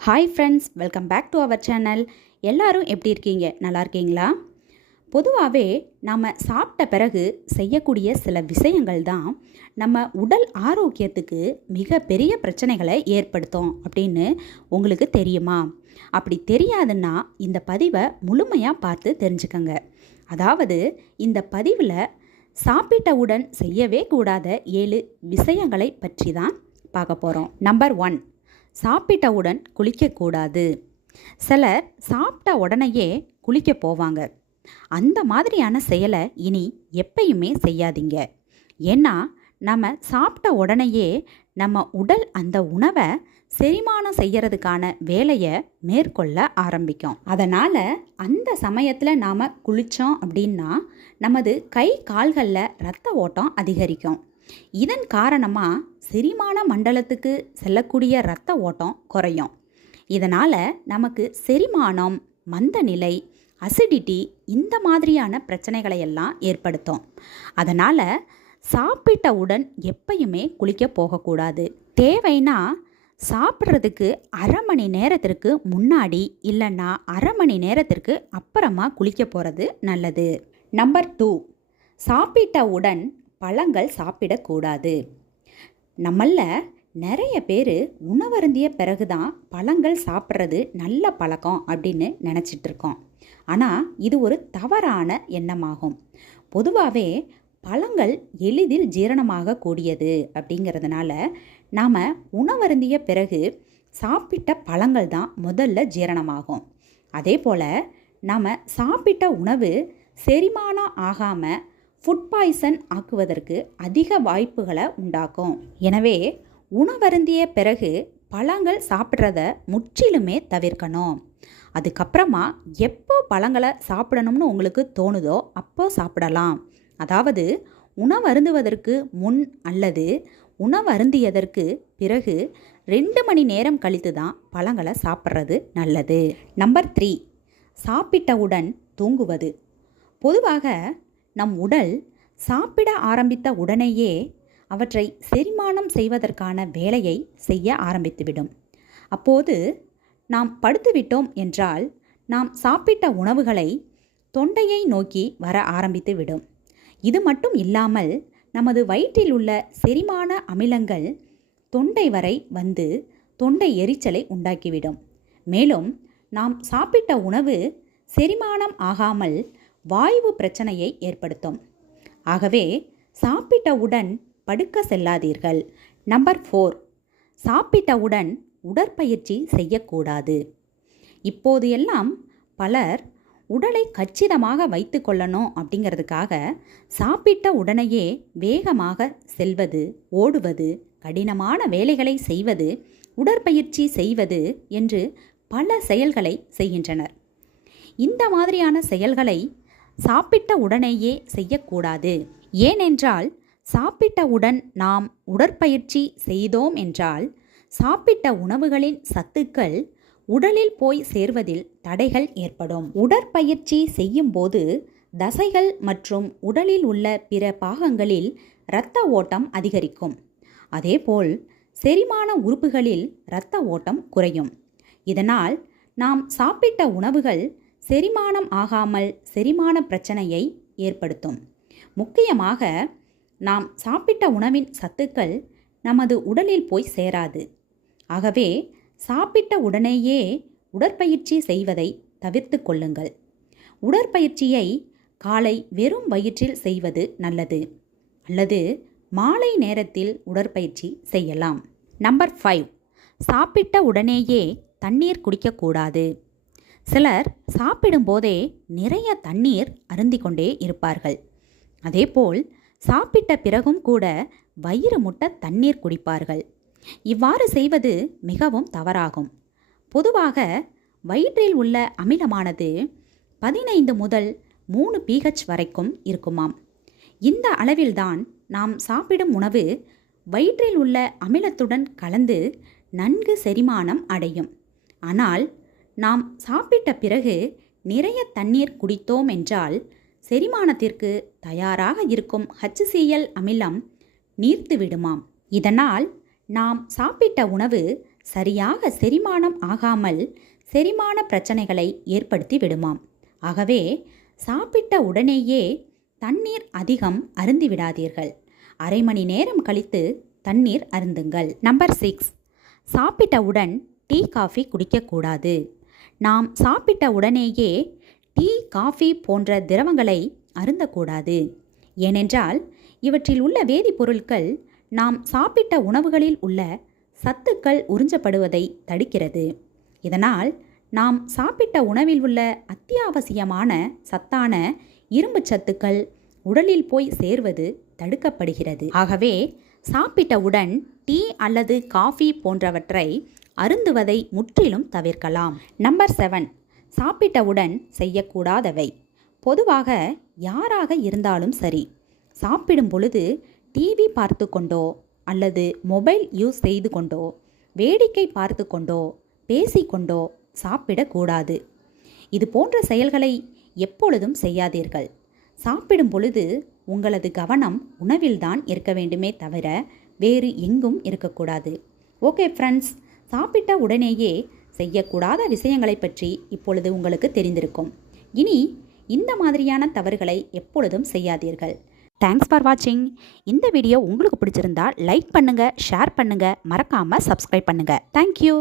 Hi friends welcome back to our channel எல்லாரும் எப்படி இருக்கீங்க? நல்லா இருக்கீங்களா? பொதுவாகவே நாம் சாப்பிட்ட பிறகு செய்யக்கூடிய சில விஷயங்கள் தான் நம்ம உடல் ஆரோக்கியத்துக்கு மிக பெரிய பிரச்சனைகளை ஏற்படுத்தும் அப்படின்னு உங்களுக்கு தெரியுமா? அப்படி தெரியாதுன்னா இந்த பதிவை முழுமையாக பார்த்து தெரிஞ்சுக்கங்க. அதாவது இந்த பதிவில் சாப்பிட்டவுடன் செய்யவே கூடாத ஏழு விஷயங்களை பற்றி தான் பார்க்க போகிறோம் நம்பர் ஒன் சாப்பிட்டவுடன் குளிக்கக்கூடாது. சிலர் சாப்பிட்ட உடனேயே குளிக்க போவாங்க. அந்த மாதிரியான செயலை இனி எப்பயுமே செய்யாதீங்க. ஏன்னா நம்ம சாப்பிட்ட உடனேயே நம்ம உடல் அந்த உணவை செரிமானம் செய்யறதுக்கான வேலையை மேற்கொள்ள ஆரம்பிக்கும். அதனால் அந்த சமயத்தில் நாம் குளித்தோம் அப்படின்னா நமது கை கால்களில் ரத்த ஓட்டம் அதிகரிக்கும். இதன் காரணமாக செரிமான மண்டலத்துக்கு செல்லக்கூடிய இரத்த ஓட்டம் குறையும். இதனால் நமக்கு செரிமானம் மந்த நிலை அசிடிட்டி இந்த மாதிரியான பிரச்சனைகளை எல்லாம் ஏற்படுத்தும். அதனால் சாப்பிட்டவுடன் எப்பயுமே குளிக்க போகக்கூடாது. தேவைன்னா சாப்பிட்றதுக்கு அரை மணி நேரத்திற்கு முன்னாடி இல்லைன்னா அரை மணி நேரத்திற்கு அப்புறமா குளிக்க போகிறது நல்லது. நம்பர் டூ சாப்பிட்டவுடன் பழங்கள் சாப்பிடக்கூடாது. நம்மள நிறைய பேர் உணவருந்திய பிறகு தான் பழங்கள் சாப்பிட்றது நல்ல பழக்கம் அப்படின்னு நினச்சிட்டு இருக்கோம் ஆனால் இது ஒரு தவறான எண்ணமாகும். பொதுவாகவே பழங்கள் எளிதில் ஜீரணமாக கூடியது அப்படிங்கிறதுனால நாம் உணவருந்திய பிறகு சாப்பிட்ட பழங்கள் தான் முதல்ல ஜீரணமாகும். அதே போல் நாம் சாப்பிட்ட உணவு செரிமானம் ஆகாமல் ஃபுட் பாய்சன் ஆக்குவதற்கு அதிக வாய்ப்புகளை உண்டாக்கும். எனவே உணவருந்திய பிறகு பழங்கள் சாப்பிட்றத முற்றிலுமே தவிர்க்கணும். அதுக்கப்புறமா எப்போ பழங்களை சாப்பிடணும்னு உங்களுக்கு தோணுதோ அப்போ சாப்பிடலாம். அதாவது உணவருந்துவதற்கு முன் அல்லது உணவருந்தியதற்கு பிறகு ரெண்டு மணி நேரம் கழித்து தான் பழங்களை சாப்பிட்றது நல்லது. நம்பர் த்ரீ சாப்பிட்டவுடன் தூங்குவது. பொதுவாக நம் உடல் சாப்பிட ஆரம்பித்த உடனேயே அவற்றை செரிமானம் செய்வதற்கான வேலையை செய்ய ஆரம்பித்துவிடும். அப்போது நாம் படுத்துவிட்டோம் என்றால் நாம் சாப்பிட்ட உணவுகளை தொண்டையை நோக்கி வர ஆரம்பித்து விடும் இது மட்டும் இல்லாமல் நமது வயிற்றில் உள்ள செரிமான அமிலங்கள் தொண்டை வரை வந்து தொண்டை எரிச்சலை உண்டாக்கிவிடும். மேலும் நாம் சாப்பிட்ட உணவு செரிமானம் ஆகாமல் வாயு பிரச்சனையை ஏற்படுத்தும். ஆகவே சாப்பிட்டவுடன் படுக்க செல்லாதீர்கள். நம்பர் ஃபோர் சாப்பிட்டவுடன் உடற்பயிற்சி செய்யக்கூடாது. இப்போது எல்லாம் பலர் உடலை கச்சிதமாக வைத்து கொள்ளணும் அப்படிங்கிறதுக்காக சாப்பிட்ட உடனேயே வேகமாக செல்வது ஓடுவது கடினமான வேலைகளை செய்வது உடற்பயிற்சி செய்வது என்று பல செயல்களை செய்கின்றனர். இந்த மாதிரியான செயல்களை சாப்பிட்ட உடனேயே செய்யக்கூடாது. ஏனென்றால் சாப்பிட்டவுடன் நாம் உடற்பயிற்சி செய்தோம் என்றால் சாப்பிட்ட உணவுகளின் சத்துக்கள் உடலில் போய் சேர்வதில் தடைகள் ஏற்படும். உடற்பயிற்சி செய்யும் போது தசைகள் மற்றும் உடலில் உள்ள பிற பாகங்களில் இரத்த ஓட்டம் அதிகரிக்கும். அதேபோல் செரிமான உறுப்புகளில் இரத்த ஓட்டம் குறையும். இதனால் நாம் சாப்பிட்ட உணவுகள் செரிமானம் ஆகாமல் செரிமான பிரச்சனையை ஏற்படுத்தும். முக்கியமாக நாம் சாப்பிட்ட உணவின் சத்துக்கள் நமது உடலில் போய் சேராது. ஆகவே சாப்பிட்ட உடனேயே உடற்பயிற்சி செய்வதை தவிர்த்து கொள்ளுங்கள். உடற்பயிற்சியை காலை வெறும் வயிற்றில் செய்வது நல்லது அல்லது மாலை நேரத்தில் உடற்பயிற்சி செய்யலாம். Number five. சாப்பிட்ட உடனேயே தண்ணீர் குடிக்கக்கூடாது. சிலர் சாப்பிடும்போதே நிறைய தண்ணீர் அருந்தி கொண்டே இருப்பார்கள். அதேபோல் சாப்பிட்ட பிறகும் கூட வயிறு முட்ட தண்ணீர் குடிப்பார்கள். இவ்வாறு செய்வது மிகவும் தவறாகும். பொதுவாக வயிற்றில் உள்ள அமிலமானது பதினைந்து முதல் மூணு பிஹெச் வரைக்கும் இருக்குமாம். இந்த அளவில்தான் நாம் சாப்பிடும் உணவு வயிற்றில் உள்ள அமிலத்துடன் கலந்து நன்கு செரிமானம் அடையும். ஆனால் நாம் சாப்பிட்ட பிறகு நிறைய தண்ணீர் குடித்தோம் என்றால் செரிமானத்திற்கு தயாராக இருக்கும் ஹச்சிசிஎல் அமிலம் நீர்த்து விடுமாம். இதனால் நாம் சாப்பிட்ட உணவு சரியாக செரிமானம் ஆகாமல் செரிமான பிரச்சனைகளை ஏற்படுத்தி விடுமாம். ஆகவே சாப்பிட்ட உடனேயே தண்ணீர் அதிகம் அருந்திவிடாதீர்கள் அரை மணி நேரம் கழித்து தண்ணீர் அருந்துங்கள். Number six. சாப்பிட்டவுடன் டீ காஃபி குடிக்கக்கூடாது. நாம் சாப்பிட்ட உடனேயே டீ காஃபி போன்ற திரவங்களை அருந்தக்கூடாது. ஏனென்றால் இவற்றில் உள்ள வேதிப்பொருட்கள் நாம் சாப்பிட்ட உணவுகளில் உள்ள சத்துக்கள் உறிஞ்சப்படுவதை தடுக்கிறது. இதனால் நாம் சாப்பிட்ட உணவில் உள்ள அத்தியாவசியமான சத்தான இரும்புச் சத்துக்கள் உடலில் போய் சேர்வது தடுக்கப்படுகிறது. ஆகவே சாப்பிட்டவுடன் டீ அல்லது காஃபி போன்றவற்றை அருந்துவதை முற்றிலும் தவிர்க்கலாம். Number seven. சாப்பிட்டவுடன் செய்யக்கூடாதவை. பொதுவாக யாராக இருந்தாலும் சரி சாப்பிடும் பொழுது டிவி பார்த்து கொண்டோ அல்லது மொபைல் யூஸ் செய்து கொண்டோ வேடிக்கை பார்த்து கொண்டோ பேசிக்கொண்டோ சாப்பிடக்கூடாது. இது போன்ற செயல்களை எப்பொழுதும் செய்யாதீர்கள். சாப்பிடும் பொழுது உங்களது கவனம் உணவில்தான் இருக்க வேண்டுமே தவிர வேறு எங்கும் இருக்கக்கூடாது. ஓகே ஃப்ரெண்ட்ஸ் சாப்பிட்ட உடனேயே செய்யக்கூடாத விஷயங்களை பற்றி இப்பொழுது உங்களுக்கு தெரிந்திருக்கும். இனி இந்த மாதிரியான தவறுகளை எப்பொழுதும் செய்யாதீர்கள். தேங்க்ஸ் ஃபார் வாட்சிங் இந்த வீடியோ உங்களுக்கு பிடிச்சிருந்தா லைக் பண்ணுங்கள் ஷேர் பண்ணுங்கள் மறக்காமல் சப்ஸ்கிரைப் பண்ணுங்கள் தேங்க்யூ